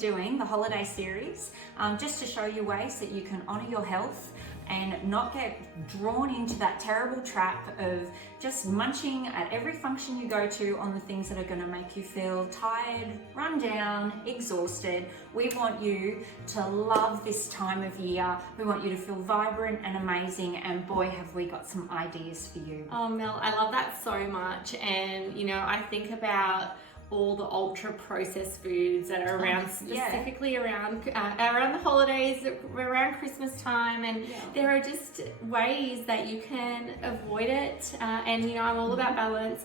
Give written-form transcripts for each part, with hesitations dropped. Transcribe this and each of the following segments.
doing the holiday series just to show you ways that you can honor your health and not get drawn into that terrible trap of just munching at every function you go to on the things that are going to make you feel tired, run down, exhausted. We want you to love this time of year. We want you to feel vibrant and amazing, and boy, have we got some ideas for you. Oh, Mel, I love that so much. And you know, I think about all the ultra processed foods that are around, specifically around the holidays, around Christmas time, and there are just ways that you can avoid it. And you know, I'm all about balance,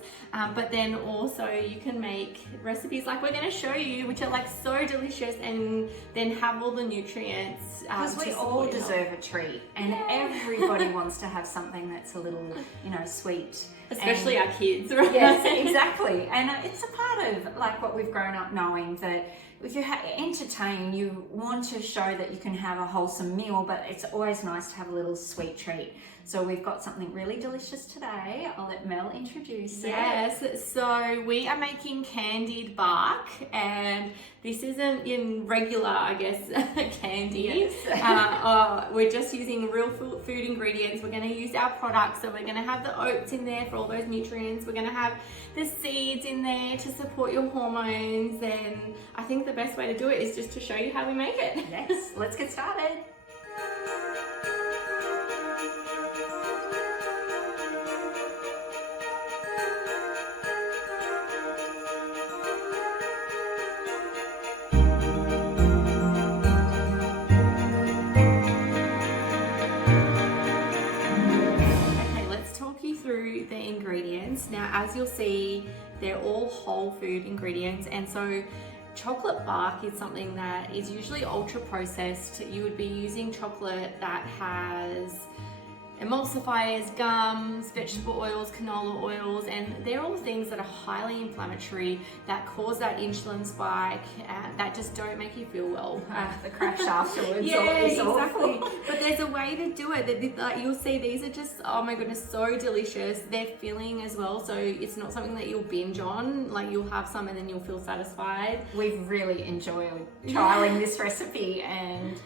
but then also you can make recipes like we're going to show you, which are like so delicious, and then have all the nutrients. Because we all deserve a treat, and everybody wants to have something that's a little, you know, sweet. Especially our kids, right? Yes, exactly. And it's a part of like what we've grown up knowing, that if you entertain, you want to show that you can have a wholesome meal, but it's always nice to have a little sweet treat. So we've got something really delicious today. I'll let Mel introduce it. Yes, so we are making candied bark, and this isn't in regular, I guess, candy. Yes. We're just using real food ingredients. We're going to use our products, so we're going to have the oats in there for all those nutrients. We're going to have the seeds in there to support your hormones, and I think the best way to do it is just to show you how we make it. Yes, let's get started. Through the ingredients. Now, as you'll see, they're all whole food ingredients, and so chocolate bark is something that is usually ultra processed. You would be using chocolate that has emulsifiers, gums, vegetable oils, canola oils, and they're all things that are highly inflammatory, that cause that insulin spike, that just don't make you feel well. The crash afterwards. Yeah, exactly. But there's a way to do it. Like, you'll see these are just, oh my goodness, so delicious. They're filling as well, so it's not something that you'll binge on. Like, you'll have some and then you'll feel satisfied. We've really enjoyed trialing this recipe, and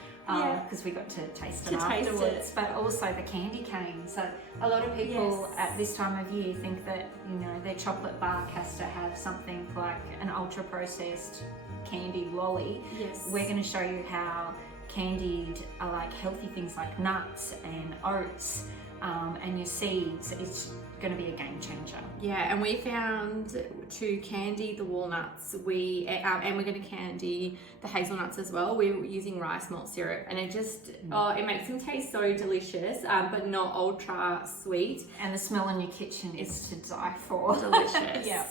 because we got to taste them afterwards, but also the candy cane. So a lot of people at this time of year think that, you know, their chocolate bark has to have something like an ultra processed candied lolly. Yes. We're going to show you how candied are like healthy things like nuts and oats and your seeds. It's going to be a game changer. Yeah, and we found to candy the walnuts, and we're going to candy the hazelnuts as well. We're using rice malt syrup, and it just it makes them taste so delicious, but not ultra sweet. And the smell in your kitchen is to die for. Delicious. Yeah.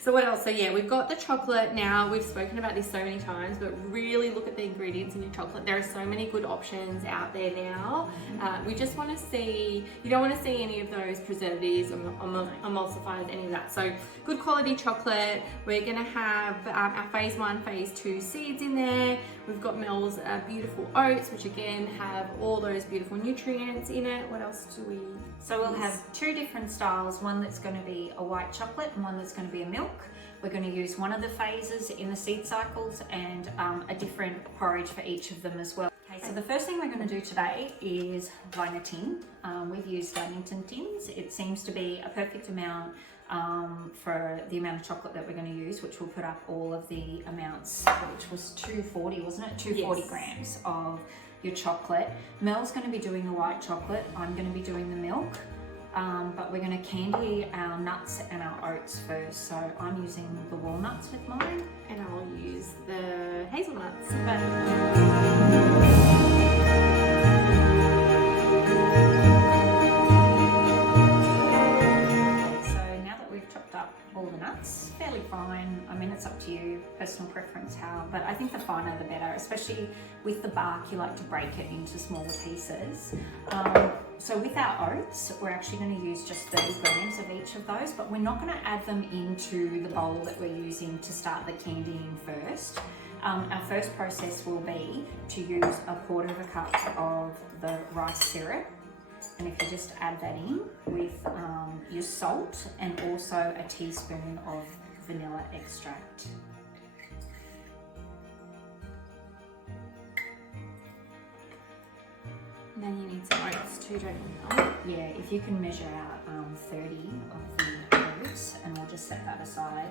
So what else? So yeah, we've got the chocolate now. We've spoken about this so many times, but really look at the ingredients in your chocolate. There are so many good options out there now. We just want to see, you don't want to see any of those preservatives or emulsifiers, any of that. So good quality chocolate. We're going to have our phase 1, phase 2 seeds in there. We've got Mel's beautiful oats, which again have all those beautiful nutrients in it. What else do we? So we'll have 2 different styles, one that's going to be a white chocolate and one that's going to be a milk. We're going to use one of the phases in the seed cycles and a different porridge for each of them as well. Okay, so the first thing we're going to do today is line a tin. We've used Lamington tins. It seems to be a perfect amount for the amount of chocolate that we're going to use, which will put up all of the amounts, which was 240, wasn't it? 240 grams of your chocolate. Mel's going to be doing the white chocolate. I'm going to be doing the milk. But we're going to candy our nuts and our oats first. So I'm using the walnuts with mine, and I'll use the hazelnuts. So now that we've chopped up all the nuts, fairly fine. I mean, it's up to you, personal preference how, but I think the finer the better, especially with the bark. You like to break it into smaller pieces. So with our oats, we're actually going to use just 30 grams of each of those, but we're not going to add them into the bowl that we're using to start the candying first. Our first process will be to use 1/4 cup of the rice syrup, and if you just add that in with your salt and also a teaspoon of vanilla extract. And then you need some oats too, don't you? Yeah, if you can measure out 30 of the oats, and we'll just set that aside.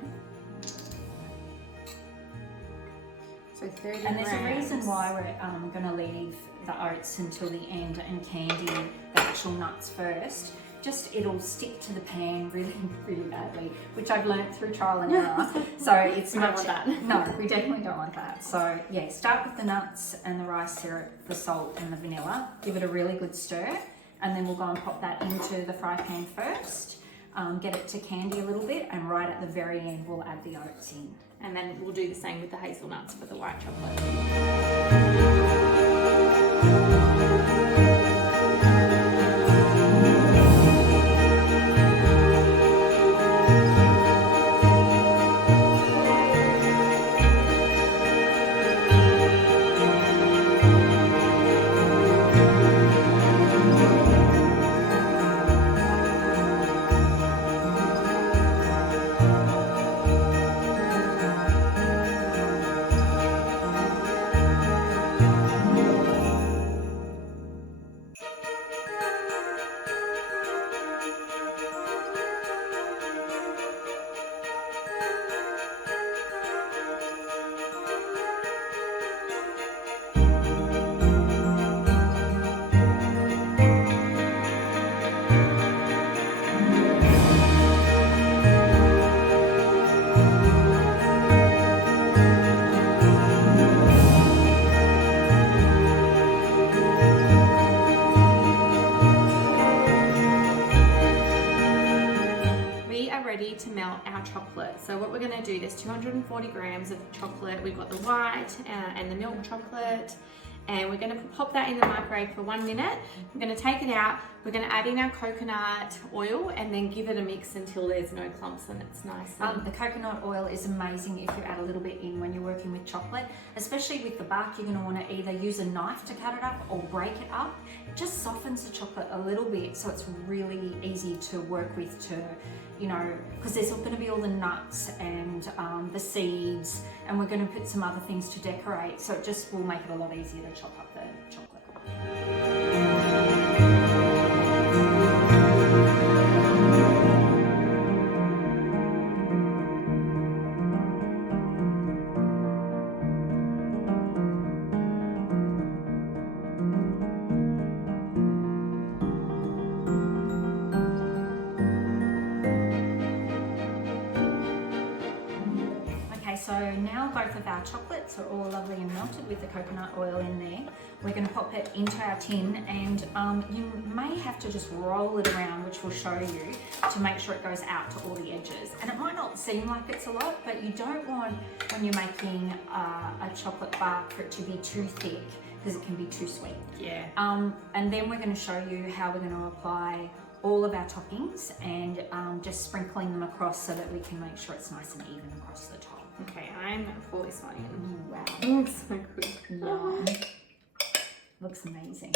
So 30 And there's a grams. reason why we're going to leave the oats until the end and candy the actual nuts first. Just it'll stick to the pan really, really badly, which I've learnt through trial and error. So it's We don't want that. No, we definitely don't want that. So yeah, start with the nuts and the rice syrup, the salt and the vanilla. Give it a really good stir, and then we'll go and pop that into the fry pan first. Get it to candy a little bit, and right at the very end we'll add the oats in. And then we'll do the same with the hazelnuts for the white chocolate. Ready to melt our chocolate. So what we're going to do, there's 240 grams of chocolate. We've got the white and the milk chocolate, and we're going to pop that in the microwave for 1 minute. We're going to take it out. We're going to add in our coconut oil and then give it a mix until there's no clumps and it's nice. The coconut oil is amazing if you add a little bit in when you're working with chocolate, especially with the bark. You're going to want to either use a knife to cut it up or break it up. It just softens the chocolate a little bit, so it's really easy to work with, to, you know, because there's going to be all the nuts and the seeds, and we're going to put some other things to decorate, so it just will make it a lot easier to chop up the chocolate. So now both of our chocolates are all lovely and melted with the coconut oil in there. We're going to pop it into our tin, and you may have to just roll it around, which we'll show you, to make sure it goes out to all the edges. And it might not seem like it's a lot, but you don't want, when you're making a chocolate bark, for it to be too thick, because it can be too sweet. Yeah. And then we're going to show you how we're going to apply all of our toppings, and just sprinkling them across so that we can make sure it's nice and even across the top. Okay, I'm fully smiling. Wow. It looks so good. Yum. Looks amazing.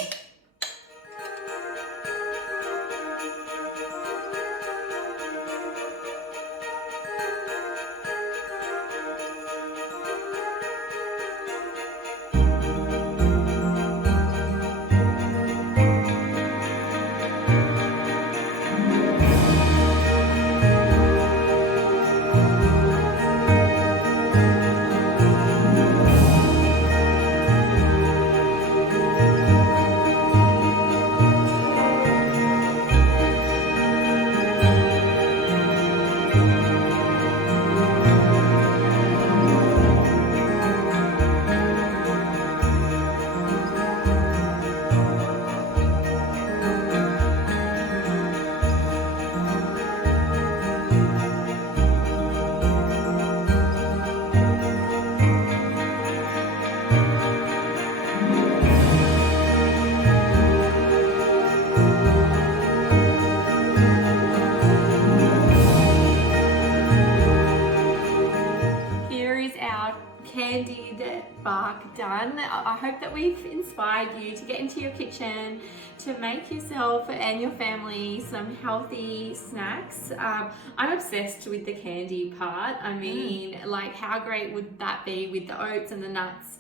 candied bark done. I hope that we've inspired you to get into your kitchen, to make yourself and your family some healthy snacks. I'm obsessed with the candy part. I mean, like, how great would that be with the oats and the nuts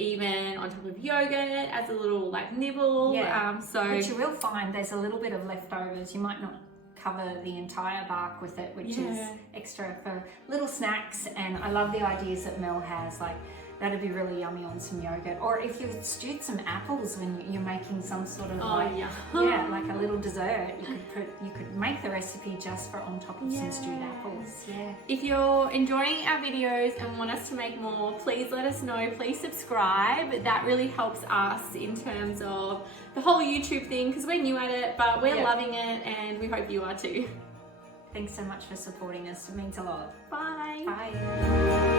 even on top of yogurt as a little like nibble. Yeah. Which So you will find there's a little bit of leftovers. You might not cover the entire bark with it, which is extra for little snacks. And I love the ideas that Mel has, like that'd be really yummy on some yogurt, or if you stewed some apples when you're making some sort of like a little dessert, you could make the recipe just for on top of some stewed apples. If you're enjoying our videos and want us to make more, please let us know. Please subscribe. That really helps us in terms of the whole YouTube thing, because we're new at it, but we're loving it, and we hope you are too. Thanks so much for supporting us. It means a lot. Bye. Bye.